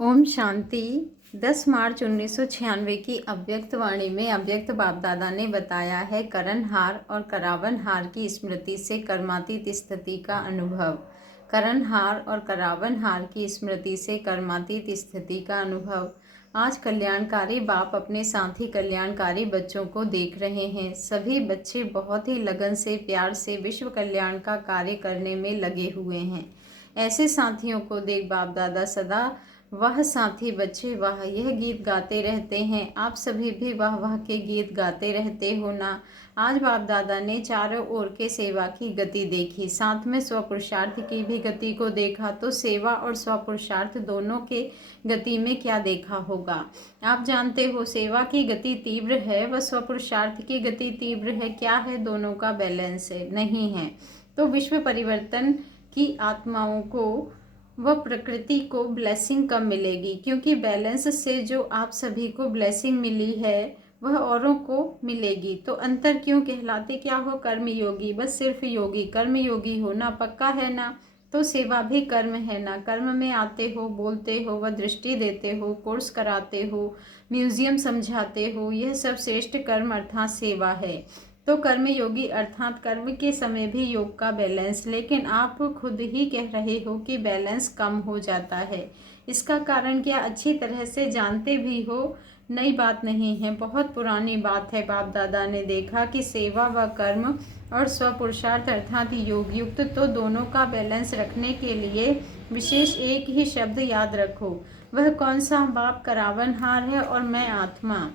ओम शांति। 10 मार्च 1996 की अव्यक्त वाणी में अव्यक्त बाप दादा ने बताया है करणहार और करावनहार की स्मृति से कर्मातीत स्थिति का अनुभव। करणहार और करावनहार की स्मृति से कर्मातीत स्थिति का अनुभव। आज कल्याणकारी बाप अपने साथी कल्याणकारी बच्चों को देख रहे हैं। सभी बच्चे बहुत ही लगन से प्यार से विश्व कल्याण का कार्य करने में लगे हुए हैं। ऐसे साथियों को देख बाप दादा सदा वह साथी बच्चे वाह यह गीत गाते रहते हैं। आप सभी भी वाह वाह के गीत गाते रहते हो ना। आज बाप दादा ने चारों ओर के सेवा की गति देखी, साथ में स्वपुरुषार्थ की भी गति को देखा। तो सेवा और स्वपुरुषार्थ दोनों के गति में क्या देखा होगा। आप जानते हो सेवा की गति तीव्र है व स्वपुरुषार्थ की गति तीव्र है। क्या है? दोनों का बैलेंस है, नहीं है तो विश्व परिवर्तन की आत्माओं को वह प्रकृति को ब्लेसिंग कम मिलेगी, क्योंकि बैलेंस से जो आप सभी को ब्लेसिंग मिली है वह औरों को मिलेगी। तो अंतर क्यों कहलाते क्या हो? कर्म योगी, बस सिर्फ योगी। कर्म योगी होना पक्का है ना, तो सेवा भी कर्म है ना। कर्म में आते हो, बोलते हो, व दृष्टि देते हो, कोर्स कराते हो, म्यूजियम समझाते हो, यह सब श्रेष्ठ कर्म अर्थात सेवा है। तो कर्म योगी अर्थात कर्म के समय भी योग का बैलेंस। लेकिन आप खुद ही कह रहे हो कि बैलेंस कम हो जाता है। इसका कारण क्या अच्छी तरह से जानते भी हो। नई बात नहीं है, बहुत पुरानी बात है। बाप दादा ने देखा कि सेवा व कर्म और स्वपुरुषार्थ अर्थात योग युक्त, तो दोनों का बैलेंस रखने के लिए विशेष एक ही शब्द याद रखो। वह कौन सा? बाप करावनहार है और मैं आत्मा।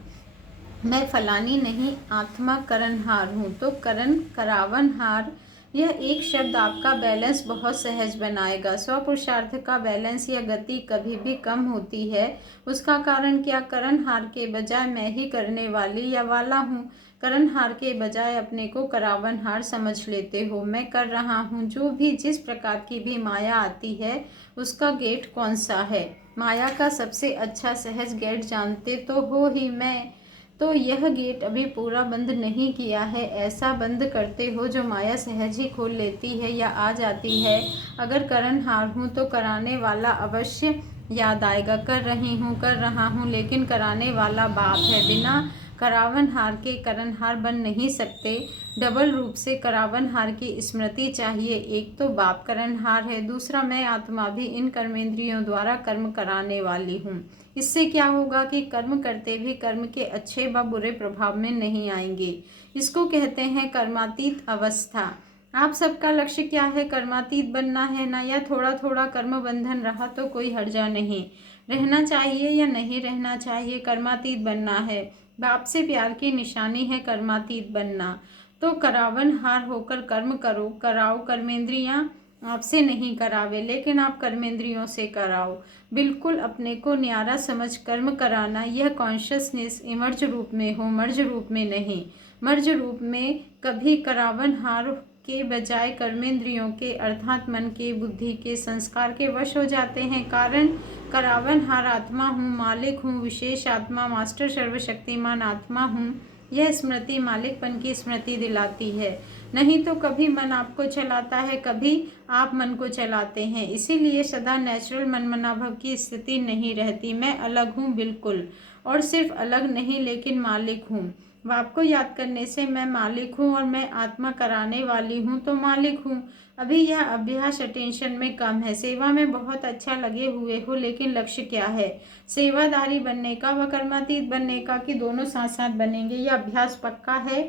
मैं फलानी नहीं, आत्मा करणहार हूँ। तो करण करावनहार, यह एक शब्द आपका बैलेंस बहुत सहज बनाएगा। स्वपुरुषार्थ का बैलेंस या गति कभी भी कम होती है। उसका कारण क्या? करणहार के बजाय मैं ही करने वाली या वाला हूँ। करणहार के बजाय अपने को करावनहार समझ लेते हो। मैं कर रहा हूँ। जो भी जिस प्रकार की भी माया आती है उसका गेट कौन सा है? माया का सबसे अच्छा सहज गेट जानते तो हो ही मैं। तो यह गेट अभी पूरा बंद नहीं किया है। ऐसा बंद करते हो जो माया सहज ही खोल लेती है या आ जाती है। अगर करणहार हूँ तो कराने वाला अवश्य याद आएगा। कर रही हूँ, कर रहा हूँ, लेकिन कराने वाला बाप है। बिना करावनहार के करणहार बन नहीं सकते। डबल रूप से करावनहार की स्मृति चाहिए। एक तो बाप करणहार है, दूसरा मैं आत्मा भी इन कर्मेंद्रियों द्वारा कर्म कराने वाली हूँ। इससे क्या होगा कि कर्म करते भी कर्म के अच्छे व बुरे प्रभाव में नहीं आएंगे। इसको कहते हैं कर्मातीत अवस्था। आप सबका लक्ष्य क्या है? कर्मातीत बनना है ना, या थोड़ा थोड़ा कर्म बंधन रहा तो कोई हर्जा नहीं। रहना चाहिए या नहीं रहना चाहिए, कर्मातीत बनना है। बाप से प्यार की निशानी है कर्मातीत बनना। तो करावनहार होकर कर्म करो, कराओ। कर्मेंद्रियां आपसे नहीं करावे, लेकिन आप कर्मेंद्रियों से कराओ। बिल्कुल अपने को न्यारा समझ कर्म कराना। यह कॉन्शियसनेस इमर्ज रूप में हो, मर्ज रूप में नहीं। मर्ज रूप में कभी करावनहार के बजाय कर्मेंद्रियों के अर्थात मन के, बुद्धि के, संस्कार के वश हो जाते हैं। कारण करावनहार आत्मा हूँ, मालिक हूँ, विशेष आत्मा, मास्टर सर्वशक्तिमान आत्मा हूँ। यह स्मृति मालिकपन की स्मृति दिलाती है। नहीं तो कभी मन आपको चलाता है, कभी आप मन को चलाते हैं। इसीलिए सदा नेचुरल मनमनाभव की स्थिति नहीं रहती। मैं अलग हूँ बिल्कुल, और सिर्फ अलग नहीं लेकिन मालिक हूँ। बाप को याद करने से मैं मालिक हूँ और मैं आत्मा कराने वाली हूँ, तो मालिक हूँ। अभी यह अभ्यास अटेंशन में कम है। सेवा में बहुत अच्छा लगे हुए हो, लेकिन लक्ष्य क्या है? सेवादारी बनने का व कर्मातीत बनने का, कि दोनों साथ साथ बनेंगे? यह अभ्यास पक्का है।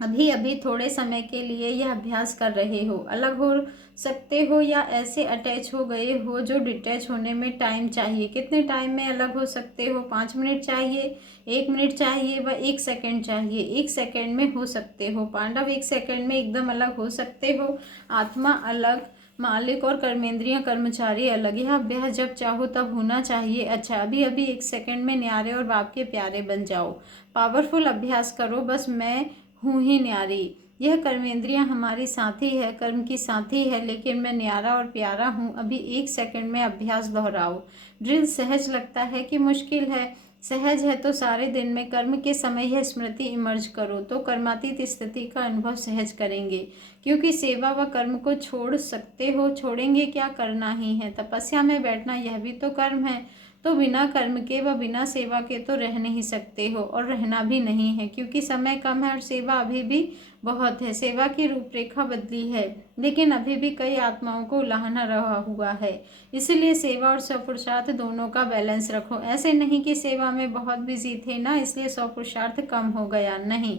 अभी अभी थोड़े समय के लिए यह अभ्यास कर रहे हो। अलग हो सकते हो या ऐसे अटैच हो गए हो जो डिटैच होने में टाइम चाहिए। कितने टाइम में अलग हो सकते हो? 5 मिनट चाहिए, 1 मिनट चाहिए, व 1 सेकंड चाहिए। 1 सेकंड में हो सकते हो पांडव, 1 सेकंड में एकदम अलग हो सकते हो। आत्मा अलग, मालिक और कर्मेंद्रिय कर्मचारी अलग। यह अभ्यास जब चाहो तब होना चाहिए। अच्छा, अभी अभी 1 सेकंड में न्यारे और बाप के प्यारे बन जाओ। पावरफुल अभ्यास करो। बस मैं हूँ ही न्यारी। यह कर्मेंद्रियां हमारी साथी है, कर्म की साथी है, लेकिन मैं न्यारा और प्यारा हूँ। अभी 1 सेकंड में अभ्यास दोहराओ। ड्रिल सहज लगता है कि मुश्किल है? सहज है तो सारे दिन में कर्म के समय यह स्मृति इमर्ज करो तो कर्मातीत स्थिति का अनुभव सहज करेंगे। क्योंकि सेवा व कर्म को छोड़ सकते हो, छोड़ेंगे क्या, करना ही है। तपस्या में बैठना यह भी तो कर्म है। तो बिना कर्म के व बिना सेवा के तो रह नहीं सकते हो और रहना भी नहीं है, क्योंकि समय कम है और सेवा अभी भी बहुत है। सेवा की रूपरेखा बदली है, लेकिन अभी भी कई आत्माओं को उलाहना रहा हुआ है। इसलिए सेवा और स्वपुरुषार्थ दोनों का बैलेंस रखो। ऐसे नहीं कि सेवा में बहुत बिजी थे ना, इसलिए स्वपुरुषार्थ कम हो गया, नहीं।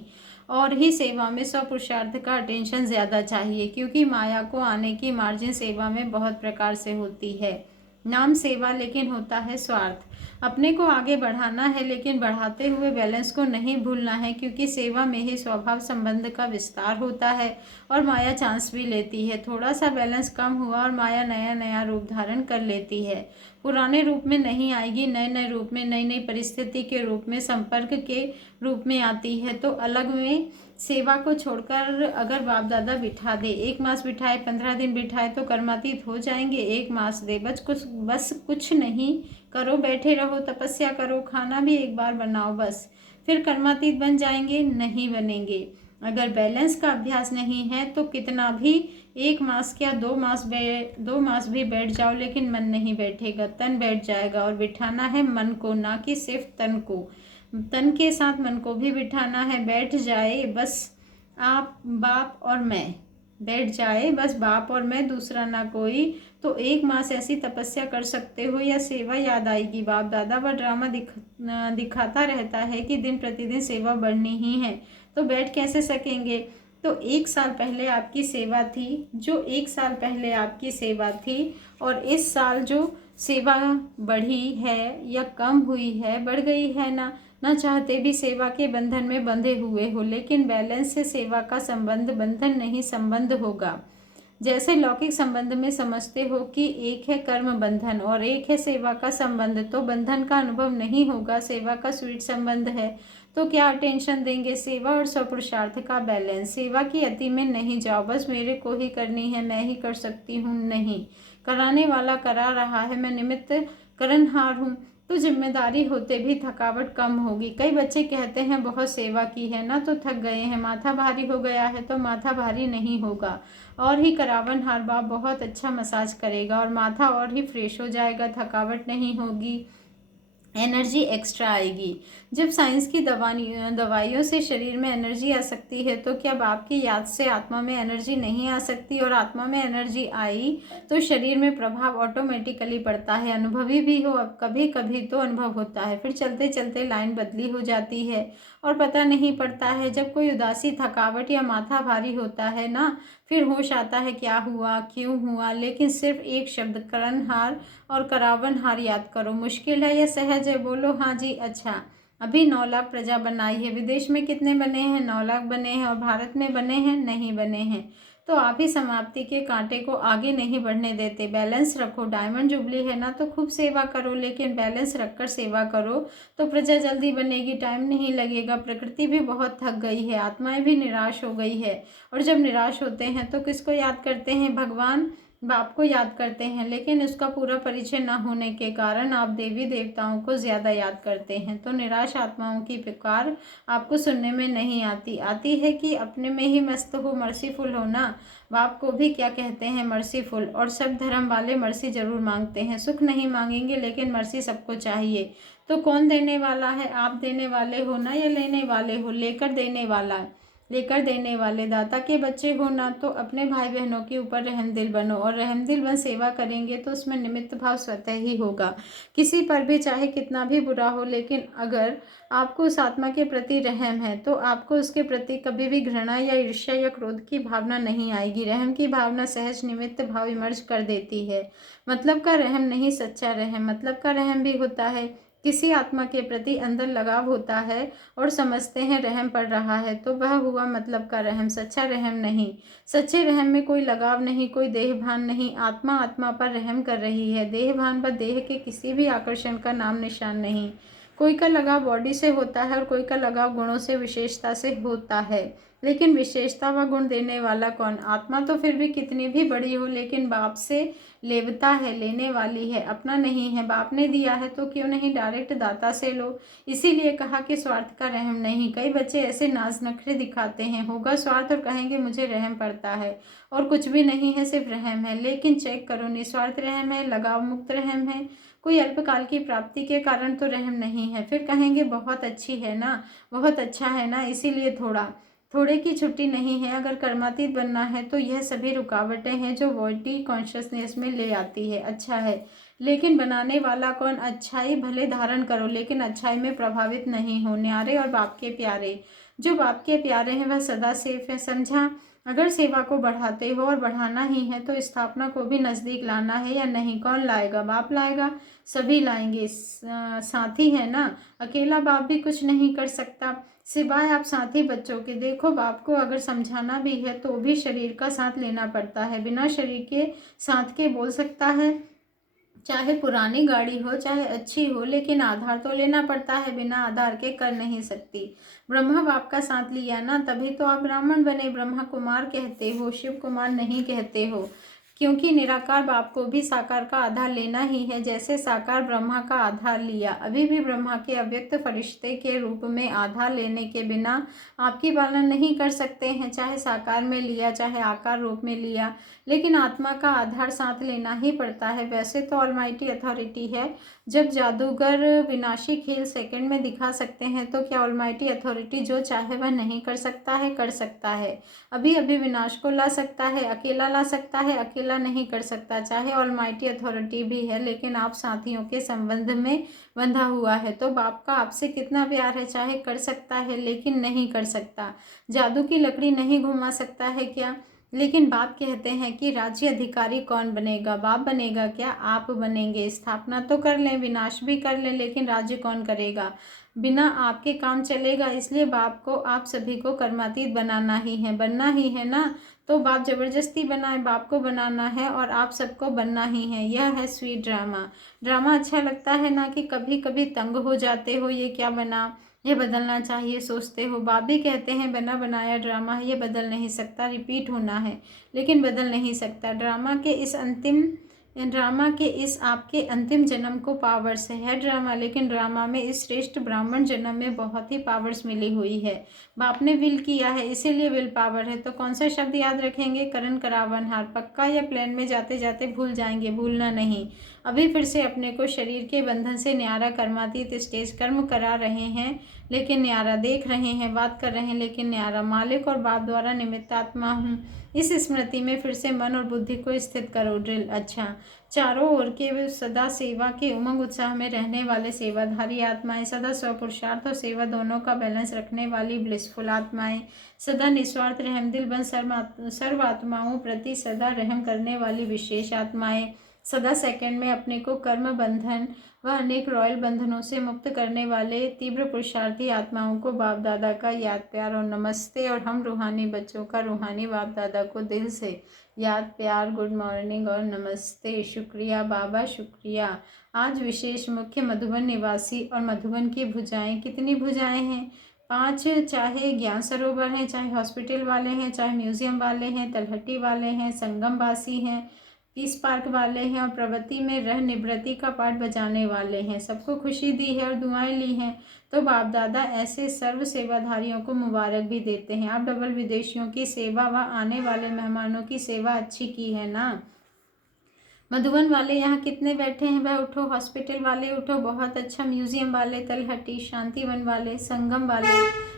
और ही सेवा में स्वपुरुषार्थ का अटेंशन ज़्यादा चाहिए, क्योंकि माया को आने की मार्जिन सेवा में बहुत प्रकार से होती है। नाम सेवा, लेकिन होता है स्वार्थ। अपने को आगे बढ़ाना है, लेकिन बढ़ाते हुए बैलेंस को नहीं भूलना है, क्योंकि सेवा में ही स्वभाव संबंध का विस्तार होता है और माया चांस भी लेती है। थोड़ा सा बैलेंस कम हुआ और माया नया नया रूप धारण कर लेती है। पुराने रूप में नहीं आएगी, नए नए रूप में, नई नई परिस्थिति के रूप में, संपर्क के रूप में आती है। तो अलग में सेवा को छोड़कर अगर बाप दादा बिठा दे, 1 मास बिठाए, 15 दिन बिठाए, तो कर्मातीत हो जाएंगे। 1 मास दे, बस कुछ नहीं करो, बैठे रहो, तपस्या करो, खाना भी एक बार बनाओ, बस फिर कर्मातीत बन जाएंगे? नहीं बनेंगे। अगर बैलेंस का अभ्यास नहीं है तो कितना भी 1 मास क्या 2 मास भी बैठ जाओ, लेकिन मन नहीं बैठेगा, तन बैठ जाएगा। और बिठाना है मन को, ना कि सिर्फ तन को। तन के साथ मन को भी बिठाना है। बैठ जाए बस आप, बाप और मैं, बैठ जाए बस बाप और मैं, दूसरा ना कोई। तो 1 मास ऐसी तपस्या कर सकते हो या सेवा याद आएगी। बाप दादा पर ड्रामा दिखाता रहता है कि दिन प्रतिदिन सेवा बढ़नी ही है, तो बैठ कैसे सकेंगे। तो 1 साल पहले आपकी सेवा थी, जो 1 साल पहले आपकी सेवा थी, और इस साल जो सेवा बढ़ी है या कम हुई है, बढ़ गई है ना चाहते भी सेवा के बंधन में बंधे हुए हो, लेकिन बैलेंस से सेवा का संबंध बंधन नहीं संबंध होगा। जैसे लौकिक संबंध में समझते हो कि एक है कर्म बंधन और एक है सेवा का संबंध, तो बंधन का अनुभव नहीं होगा, सेवा का स्वीट संबंध है। तो क्या अटेंशन देंगे? सेवा और स्वपुरुषार्थ का बैलेंस। सेवा की अति में नहीं जाओ, बस मेरे को ही करनी है, मैं ही कर सकती हूँ, नहीं। कराने वाला करा रहा है, मैं निमित्त करनहार हूँ। तो जिम्मेदारी होते भी थकावट कम होगी। कई बच्चे कहते हैं बहुत सेवा की है ना, तो थक गए हैं, माथा भारी हो गया है, तो माथा भारी नहीं होगा। और ही करावन हार बाप बहुत अच्छा मसाज करेगा और माथा और ही फ्रेश हो जाएगा, थकावट नहीं होगी, एनर्जी एक्स्ट्रा आएगी। जब साइंस की दवाइयों से शरीर में एनर्जी आ सकती है, तो क्या बाप की याद से आत्मा में एनर्जी नहीं आ सकती? और आत्मा में एनर्जी आई तो शरीर में प्रभाव ऑटोमेटिकली पड़ता है। अनुभवी भी हो, अब कभी कभी तो अनुभव होता है, फिर चलते चलते लाइन बदली हो जाती है और पता नहीं पड़ता है। जब कोई उदासी, थकावट या माथा भारी होता है ना, फिर होश आता है क्या हुआ, क्यों हुआ। लेकिन सिर्फ एक शब्द करणहार और करावन हार याद करो। मुश्किल है या सहज है? बोलो हाँ जी। अच्छा, अभी 9 लाख प्रजा बनाई है, विदेश में कितने बने हैं? 9 लाख बने हैं। और भारत में बने हैं? नहीं बने हैं। तो आप ही समाप्ति के कांटे को आगे नहीं बढ़ने देते। बैलेंस रखो। डायमंड जुबली है ना, तो खूब सेवा करो, लेकिन बैलेंस रखकर सेवा करो तो प्रजा जल्दी बनेगी, टाइम नहीं लगेगा। प्रकृति भी बहुत थक गई है, आत्माएं भी निराश हो गई है। और जब निराश होते हैं तो किसको याद करते हैं? भगवान बाप को याद करते हैं, लेकिन उसका पूरा परिचय न होने के कारण आप देवी देवताओं को ज़्यादा याद करते हैं। तो निराश आत्माओं की पुकार आपको सुनने में नहीं आती। आती है कि अपने में ही मस्त हो, मर्सीफुल हो ना। बाप को भी क्या कहते हैं? मर्सीफुल। और सब धर्म वाले मर्सी जरूर मांगते हैं, सुख नहीं मांगेंगे, लेकिन मर्सी सबको चाहिए। तो कौन देने वाला है? आप देने वाले हो ना, या लेने वाले हो? लेकर देने वाले दाता के बच्चे हो ना, तो अपने भाई बहनों के ऊपर रहमदिल बनो। और रहमदिल बन सेवा करेंगे तो उसमें निमित्त भाव स्वतः ही होगा। किसी पर भी चाहे कितना भी बुरा हो, लेकिन अगर आपको उस आत्मा के प्रति रहम है तो आपको उसके प्रति कभी भी घृणा या ईर्ष्या या क्रोध की भावना नहीं आएगी। रहम की भावना सहज निमित्त भाव इमर्ज कर देती है। मतलब का रहम नहीं, सच्चा रहम। मतलब का रहम भी होता है, किसी आत्मा के प्रति अंदर लगाव होता है और समझते हैं रहम पड़ रहा है, तो वह हुआ मतलब का रहम, सच्चा रहम नहीं। सच्चे रहम में कोई लगाव नहीं, कोई देह भान नहीं। आत्मा आत्मा पर रहम कर रही है। देह भान व देह के किसी भी आकर्षण का नाम निशान नहीं। कोई का लगाव बॉडी से होता है और कोई का लगाव गुणों से, विशेषता से होता है। लेकिन विशेषता व गुण देने वाला कौन? आत्मा तो फिर भी कितनी भी बड़ी हो, लेकिन बाप से लेवता है, लेने वाली है, अपना नहीं है। बाप ने दिया है तो क्यों नहीं डायरेक्ट दाता से लो। इसीलिए कहा कि स्वार्थ का रहम नहीं। कई बच्चे ऐसे नाज नखरे दिखाते हैं, होगा स्वार्थ और कहेंगे मुझे रहम पड़ता है, और कुछ भी नहीं है, सिर्फ रहम है। लेकिन चेक करो, निस्वार्थ रहम है, लगाव मुक्त रहम है। कोई अल्पकाल की प्राप्ति के कारण तो रहम नहीं है। फिर कहेंगे बहुत अच्छी है ना, बहुत अच्छा है ना, इसीलिए थोड़े की छुट्टी नहीं है। अगर कर्मातीत बनना है तो यह सभी रुकावटें हैं जो बॉडी कॉन्शियसनेस में ले आती है। अच्छा है, लेकिन बनाने वाला कौन? अच्छाई भले धारण करो, लेकिन अच्छाई में प्रभावित नहीं हो। न्यारे और बाप के प्यारे, जो बाप के प्यारे हैं वह सदा सेफ है, समझा। अगर सेवा को बढ़ाते हो और बढ़ाना ही है तो स्थापना को भी नज़दीक लाना है या नहीं? कौन लाएगा? बाप लाएगा, सभी लाएंगे, साथी है ना। अकेला बाप भी कुछ नहीं कर सकता सिवाय आप साथी बच्चों के। देखो, बाप को अगर समझाना भी है तो भी शरीर का साथ लेना पड़ता है। बिना शरीर के साथ के बोल सकता है? चाहे पुरानी गाड़ी हो, चाहे अच्छी हो, लेकिन आधार तो लेना पड़ता है। बिना आधार के कर नहीं सकती। ब्रह्मा बाप का साथ लिया ना, तभी तो आप ब्राह्मण बने। ब्रह्मा कुमार कहते हो, शिव कुमार नहीं कहते हो, क्योंकि निराकार बाप को भी साकार का आधार लेना ही है, जैसे साकार ब्रह्मा का आधार लिया। अभी भी ब्रह्मा के अव्यक्त फरिश्ते के रूप में आधार लेने के बिना आपकी पालन नहीं कर सकते हैं, चाहे साकार में लिया, चाहे आकार रूप में लिया, लेकिन आत्मा का आधार साथ लेना ही पड़ता है। वैसे तो ऑलमाइटी अथॉरिटी है। जब जादूगर विनाशी खेल सेकंड में दिखा सकते हैं, तो क्या ऑलमाइटी अथॉरिटी जो चाहे वह नहीं कर सकता है? कर सकता है। अभी अभी विनाश को ला सकता है, अकेला ला सकता है, अकेला नहीं कर सकता। चाहे ऑलमाइटी अथॉरिटी भी है, लेकिन आप साथियों के संबंध में बंधा हुआ है। तो बाप का आपसे कितना प्यार है, चाहे कर सकता है लेकिन नहीं कर सकता। जादू की लकड़ी नहीं घुमा सकता है क्या? लेकिन बाप कहते हैं कि राज्य अधिकारी कौन बनेगा? बाप बनेगा क्या? आप बनेंगे। स्थापना तो कर लें, विनाश भी कर लें, लेकिन राज्य कौन करेगा? बिना आपके काम चलेगा। इसलिए बाप को आप सभी को कर्मातीत बनाना ही है, बनना ही है ना। तो बाप जबरदस्ती बनाए, बाप को बनाना है और आप सबको बनना ही है। यह है स्वीट ड्रामा। ड्रामा अच्छा लगता है ना, कि कभी कभी तंग हो जाते हो, ये क्या बना, ये बदलना चाहिए, सोचते हो। बाप भी कहते हैं बना बनाया ड्रामा है, ये बदल नहीं सकता, रिपीट होना है, लेकिन बदल नहीं सकता। ड्रामा के इस आपके अंतिम जन्म को पावर्स है ड्रामा, लेकिन ड्रामा में इस श्रेष्ठ ब्राह्मण जन्म में बहुत ही पावर्स मिली हुई है। बाप ने विल किया है, इसीलिए विल पावर है। तो कौन सा शब्द याद रखेंगे? करण, करावन, हार। पक्का? या प्लेन में जाते जाते भूल जाएंगे? भूलना नहीं। अभी फिर से अपने को शरीर के बंधन से न्यारा कर्मातीत स्टेज कर्म करा रहे हैं, लेकिन न्यारा देख रहे हैं, बात कर रहे हैं, लेकिन न्यारा मालिक और बाप द्वारा निमित्तात्मा हूँ। इस स्मृति में फिर से मन और बुद्धि को स्थित करो। ड्रिल। अच्छा, चारों ओर के सदा सेवा के उमंग उत्साह में रहने वाले सेवाधारी आत्माएं, सदा स्वपुरुषार्थ और सेवा दोनों का बैलेंस रखने वाली ब्लिसफुल आत्माएं, सदा निस्वार्थ रहमदिल बन सर्व आत्माओं प्रति सदा रहम करने वाली विशेष आत्माएं, सदा सेकंड में अपने को कर्म बंधन व अनेक रॉयल बंधनों से मुक्त करने वाले तीव्र पुरुषार्थी आत्माओं को बाप दादा का याद, प्यार और नमस्ते। और हम रूहानी बच्चों का रूहानी बाप दादा को दिल से याद, प्यार, गुड मॉर्निंग और नमस्ते। शुक्रिया बाबा, शुक्रिया। आज विशेष मुख्य मधुबन निवासी और मधुबन की भुजाएं, कितनी भुजाएं हैं? 5। चाहे ज्ञान सरोवर हैं, चाहे हॉस्पिटल वाले हैं, चाहे म्यूजियम वाले हैं, तलहटी वाले हैं, संगमवासी हैं, पीस पार्क वाले हैं, और प्रवृत्ति में रह निवृत्ति का पाठ बजाने वाले हैं, सबको खुशी दी है और दुआएं ली हैं। तो बाप दादा ऐसे सर्व सेवाधारियों को मुबारक भी देते हैं। आप डबल विदेशियों की सेवा व आने वाले मेहमानों की सेवा अच्छी की है ना। मधुबन वाले यहाँ कितने बैठे हैं? वह उठो। हॉस्पिटल वाले उठो, बहुत अच्छा। म्यूजियम वाले, तलहटी, शांतिवन वाले, संगम वाले,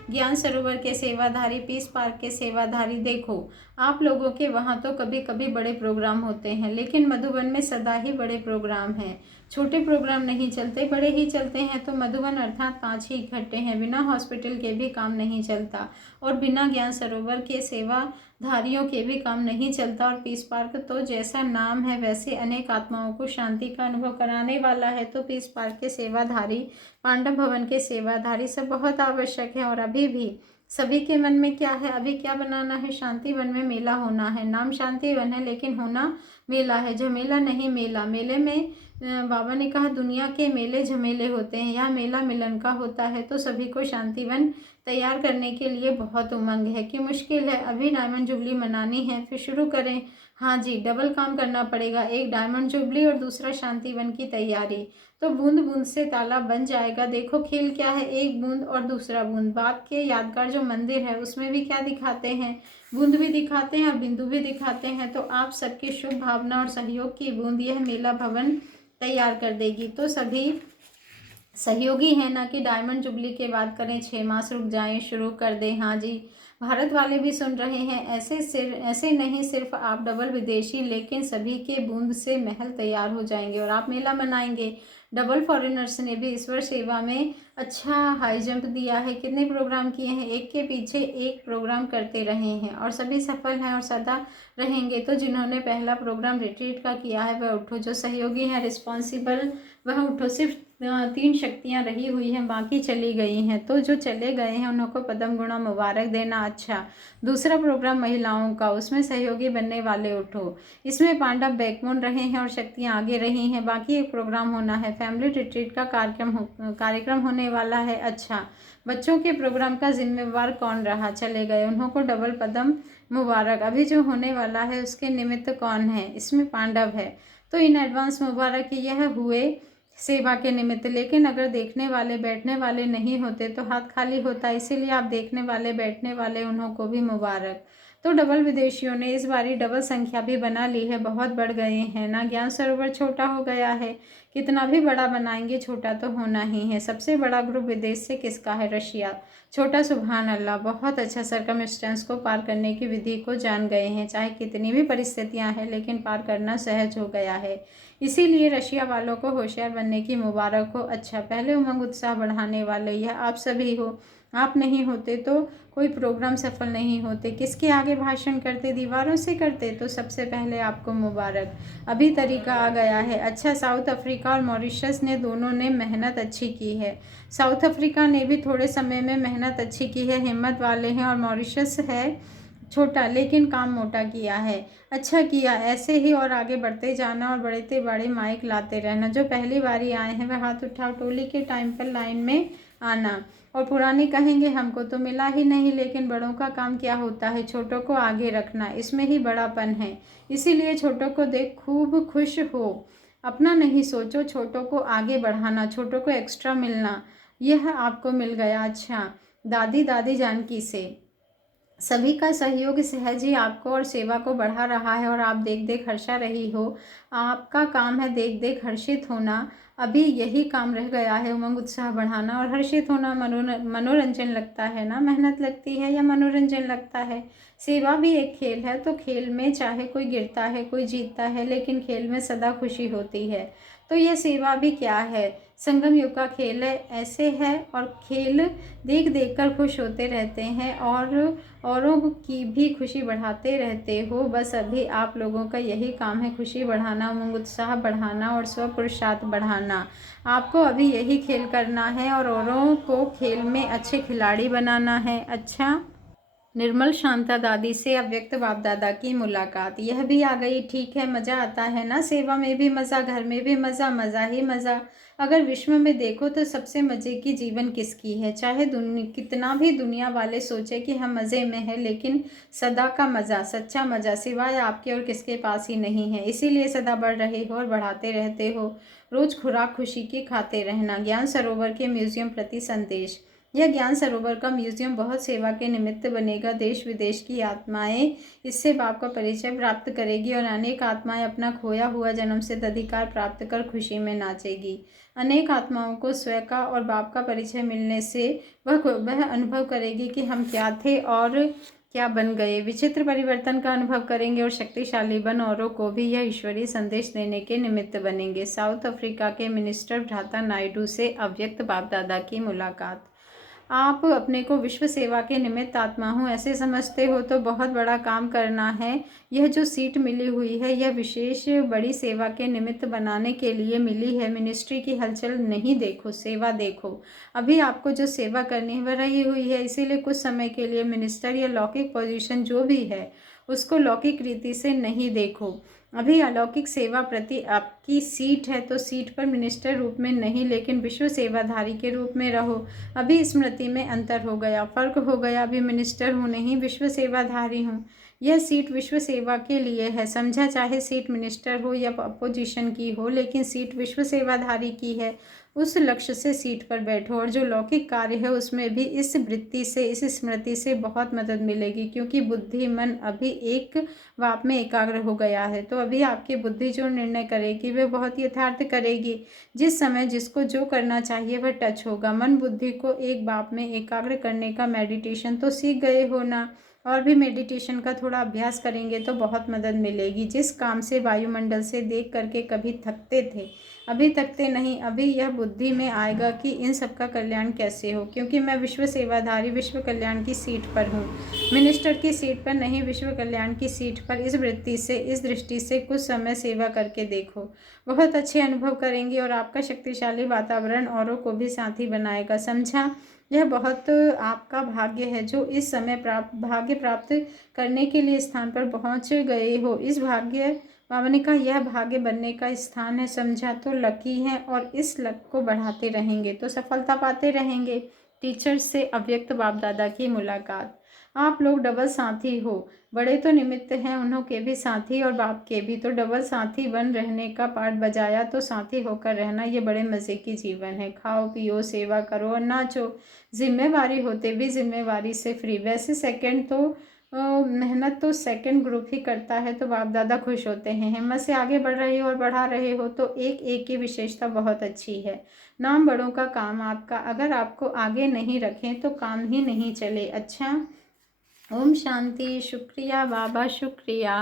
ज्ञान सरोवर के सेवाधारी, पीस पार्क के सेवाधारी। देखो, आप लोगों के वहाँ तो कभी कभी बड़े प्रोग्राम होते हैं, लेकिन मधुबन में सदा ही बड़े प्रोग्राम हैं। छोटे प्रोग्राम नहीं चलते, बड़े ही चलते हैं। तो मधुबन अर्थात 5 ही इकट्ठे हैं। बिना हॉस्पिटल के भी काम नहीं चलता, और बिना ज्ञान सरोवर के सेवाधारियों के भी काम नहीं चलता। और पीस पार्क तो जैसा नाम है वैसे अनेक आत्माओं को शांति का अनुभव कराने वाला है। तो पीस पार्क के सेवाधारी, पांडव भवन के सेवाधारी सब बहुत आवश्यक है। और अभी भी सभी के मन में क्या है? अभी क्या बनाना है? शांति वन में मेला होना है। नाम शांति वन है, लेकिन होना मेला है। जो मेला नहीं, मेला। मेले में बाबा ने कहा दुनिया के मेले झमेले होते हैं, यहाँ मेला मिलन का होता है। तो सभी को शांतिवन तैयार करने के लिए बहुत उमंग है कि मुश्किल है, अभी डायमंड जुबली मनानी है फिर शुरू करें। हाँ जी, डबल काम करना पड़ेगा, एक डायमंड जुबली और दूसरा शांतिवन की तैयारी। तो बूंद बूंद से तालाब बन जाएगा। देखो खेल क्या है, एक बूंद और दूसरा बूंद। बाप के यादगार जो मंदिर है उसमें भी क्या दिखाते हैं, बूंद भी दिखाते हैं और बिंदु भी दिखाते हैं। तो आप सबकी शुभ भावना और सहयोग की बूंद यह मेला भवन तैयार कर देगी। तो सभी सहयोगी हैं ना कि डायमंड जुबली के बाद करें, 6 मास रुक जाएं, शुरू कर दें। हाँ जी, भारत वाले भी सुन रहे हैं। ऐसे नहीं सिर्फ आप डबल विदेशी, लेकिन सभी के बूंद से महल तैयार हो जाएंगे और आप मेला मनाएंगे। डबल फॉरेनर्स ने भी ईश्वर सेवा में अच्छा हाई जंप दिया है। कितने प्रोग्राम किए हैं, एक के पीछे एक प्रोग्राम करते रहे हैं और सभी सफल हैं और सदा रहेंगे। तो जिन्होंने पहला प्रोग्राम रिट्रीट का किया है वह उठो, जो सहयोगी हैं रिस्पॉन्सिबल वह उठो। सिर्फ 3 शक्तियाँ रही हुई हैं, बाकी चली गई हैं। तो जो चले गए हैं उनको पदम गुणा मुबारक देना। अच्छा, दूसरा प्रोग्राम महिलाओं का, उसमें सहयोगी बनने वाले उठो। इसमें पांडव बैकबोन रहे हैं और शक्तियाँ आगे रही हैं। बाकी एक प्रोग्राम होना है, फैमिली रिट्रीट का कार्यक्रम होने वाला है। अच्छा, बच्चों के प्रोग्राम का जिम्मेवार कौन रहा, चले गए, उन्हों को डबल पदम मुबारक। अभी जो होने वाला है उसके निमित्त कौन है, इसमें पांडव है। तो इन एडवांस मुबारक यह हुए सेवा के निमित्त। लेकिन अगर देखने वाले बैठने वाले नहीं होते तो हाथ खाली होता, इसीलिए आप देखने वाले बैठने वाले उन्हों को भी मुबारक। तो डबल विदेशियों ने इस बारी डबल संख्या भी बना ली है, बहुत बढ़ गए हैं ना। ज्ञान सरोवर छोटा हो गया है, कितना भी बड़ा बनाएंगे छोटा तो होना ही है। सबसे बड़ा ग्रुप विदेश से किसका है, रशिया। छोटा, सुभान अल्लाह, बहुत अच्छा सर्कमस्टेंस को पार करने की विधि को जान गए हैं। चाहे कितनी भी परिस्थितियां हैं लेकिन पार करना सहज हो गया है। इसीलिए रशिया वालों को होशियार बनने की मुबारक हो। अच्छा, पहले उमंग उत्साह बढ़ाने वाले यह आप सभी हो। आप नहीं होते तो कोई प्रोग्राम सफल नहीं होते। किसके आगे भाषण करते, दीवारों से करते, तो सबसे पहले आपको मुबारक। अभी तरीका आ गया है। अच्छा, साउथ अफ्रीका और मॉरिशस ने दोनों ने मेहनत अच्छी की है। साउथ अफ्रीका ने भी थोड़े समय में मेहनत अच्छी की है, हिम्मत वाले हैं, और मॉरिशस है छोटा लेकिन काम मोटा किया है। अच्छा किया, ऐसे ही और आगे बढ़ते जाना और बढ़ते बड़े माइक लाते रहना। जो पहली बारी आए हैं वह हाथ उठाओ, टोली के टाइम पर लाइन में आना। और पुराने कहेंगे हमको तो मिला ही नहीं, लेकिन बड़ों का काम क्या होता है, छोटों को आगे रखना, इसमें ही बड़ापन है। इसीलिए छोटों को देख खूब खुश हो, अपना नहीं सोचो, छोटों को आगे बढ़ाना, छोटों को एक्स्ट्रा मिलना, यह आपको मिल गया। अच्छा, दादी जानकी से सभी का सहयोग सहज ही आपको और सेवा को बढ़ा रहा है और आप देख देख हर्षा रही हो। आपका काम है देख देख हर्षित होना। अभी यही काम रह गया है, उमंग उत्साह बढ़ाना और हर्षित होना। मनोरंजन लगता है ना, मेहनत लगती है या मनोरंजन लगता है। सेवा भी एक खेल है, तो खेल में चाहे कोई गिरता है कोई जीतता है, लेकिन खेल में सदा खुशी होती है। तो यह सेवा भी क्या है, संगम युग का खेल है, ऐसे है। और खेल देख देख कर खुश होते रहते हैं और औरों की भी खुशी बढ़ाते रहते हो। बस अभी आप लोगों का यही काम है, खुशी बढ़ाना, उमंग उत्साह बढ़ाना और स्व पुरुषार्थ बढ़ाना। आपको अभी यही खेल करना है और औरों को खेल में अच्छे खिलाड़ी बनाना है। अच्छा, निर्मल शांता दादी से अव्यक्त बाप दादा की मुलाकात, यह भी आ गई। ठीक है, मज़ा आता है ना, सेवा में भी मज़ा, घर में भी मज़ा, मज़ा ही मज़ा। अगर विश्व में देखो तो सबसे मज़े की जीवन किसकी है, चाहे कितना भी दुनिया वाले सोचे कि हम मज़े में हैं, लेकिन सदा का मज़ा, सच्चा मज़ा सिवाय आपके और किसके पास ही नहीं है। इसीलिए सदा बढ़ रहे हो और बढ़ाते रहते हो। रोज़ खुराक खुशी की खाते रहना। ज्ञान सरोवर के म्यूजियम प्रति संदेश, यह ज्ञान सरोवर का म्यूजियम बहुत सेवा के निमित्त बनेगा। देश विदेश की आत्माएं इससे बाप का परिचय प्राप्त करेगी और अनेक आत्माएं अपना खोया हुआ जन्म सिद्ध अधिकार प्राप्त कर खुशी में नाचेगी। अनेक आत्माओं को स्वयं का और बाप का परिचय मिलने से वह अनुभव करेगी कि हम क्या थे और क्या बन गए। विचित्र परिवर्तन का अनुभव करेंगे और शक्तिशाली बन औरों को भी यह ईश्वरीय संदेश देने के निमित्त बनेंगे। साउथ अफ्रीका के मिनिस्टर भ्राता नायडू से अव्यक्त बाप दादा की मुलाकात। आप अपने को विश्व सेवा के निमित्त आत्मा हूँ ऐसे समझते हो तो बहुत बड़ा काम करना है। यह जो सीट मिली हुई है यह विशेष बड़ी सेवा के निमित्त बनाने के लिए मिली है। मिनिस्ट्री की हलचल नहीं देखो, सेवा देखो। अभी आपको जो सेवा करनी है वह रही हुई है, इसीलिए कुछ समय के लिए मिनिस्टर या लौकिक पोजीशन जो भी है उसको लौकिक रीति से नहीं देखो। अभी अलौकिक सेवा प्रति आपकी सीट है तो सीट पर मिनिस्टर रूप में नहीं लेकिन विश्व सेवाधारी के रूप में रहो। अभी स्मृति में अंतर हो गया, फर्क हो गया। अभी मिनिस्टर हूँ नहीं, विश्व सेवाधारी हूँ। यह सीट विश्व सेवा के लिए है, समझा। चाहे सीट मिनिस्टर हो या अपोजिशन की हो, लेकिन सीट विश्व सेवाधारी की है। उस लक्ष्य से सीट पर बैठो और जो लौकिक कार्य है उसमें भी इस वृत्ति से, इस स्मृति से बहुत मदद मिलेगी, क्योंकि बुद्धि मन अभी एक वाप में एकाग्र हो गया है। तो अभी आपकी बुद्धि जो निर्णय करेगी वह बहुत यथार्थ करेगी। जिस समय जिसको जो करना चाहिए वह टच होगा। मन बुद्धि को एक बाप में एकाग्र करने का मेडिटेशन तो सीख गए हो ना, और भी मेडिटेशन का थोड़ा अभ्यास करेंगे तो बहुत मदद मिलेगी। जिस काम से वायुमंडल से देख करके कभी थकते थे, अभी थकते नहीं। अभी यह बुद्धि में आएगा कि इन सब का कल्याण कैसे हो, क्योंकि मैं विश्व सेवाधारी विश्व कल्याण की सीट पर हूँ, मिनिस्टर की सीट पर नहीं, विश्व कल्याण की सीट पर। इस वृत्ति से, इस दृष्टि से कुछ समय सेवा करके देखो, बहुत अच्छे अनुभव करेंगे और आपका शक्तिशाली वातावरण औरों को भी साथी बनाएगा, समझा। यह बहुत आपका भाग्य है जो इस समय भाग्य प्राप्त करने के लिए स्थान पर पहुंच गए हो। इस भाग्य पावनी का यह भाग्य बनने का स्थान है, समझा। तो लकी है और इस लक को बढ़ाते रहेंगे तो सफलता पाते रहेंगे। टीचर से अव्यक्त बाप दादा की मुलाकात। आप लोग डबल साथी हो, बड़े तो निमित्त हैं, उन्हों के भी साथी और बाप के भी, तो डबल साथी बन रहने का पाठ बजाया। तो साथी होकर रहना ये बड़े मज़े की जीवन है। खाओ पियो, सेवा करो और नाचो। जिम्मेवारी होते भी जिम्मेवारी से फ्री। वैसे सेकंड तो मेहनत तो सेकंड ग्रुप ही करता है, तो बाप दादा खुश होते हैं। हिम्मत से आगे बढ़ रहे हो और बढ़ा रहे हो तो एक एक की विशेषता बहुत अच्छी है। नाम बड़ों का काम आपका, अगर आपको आगे नहीं रखें तो काम ही नहीं चले। अच्छा, ओम शांति। शुक्रिया बाबा, शुक्रिया।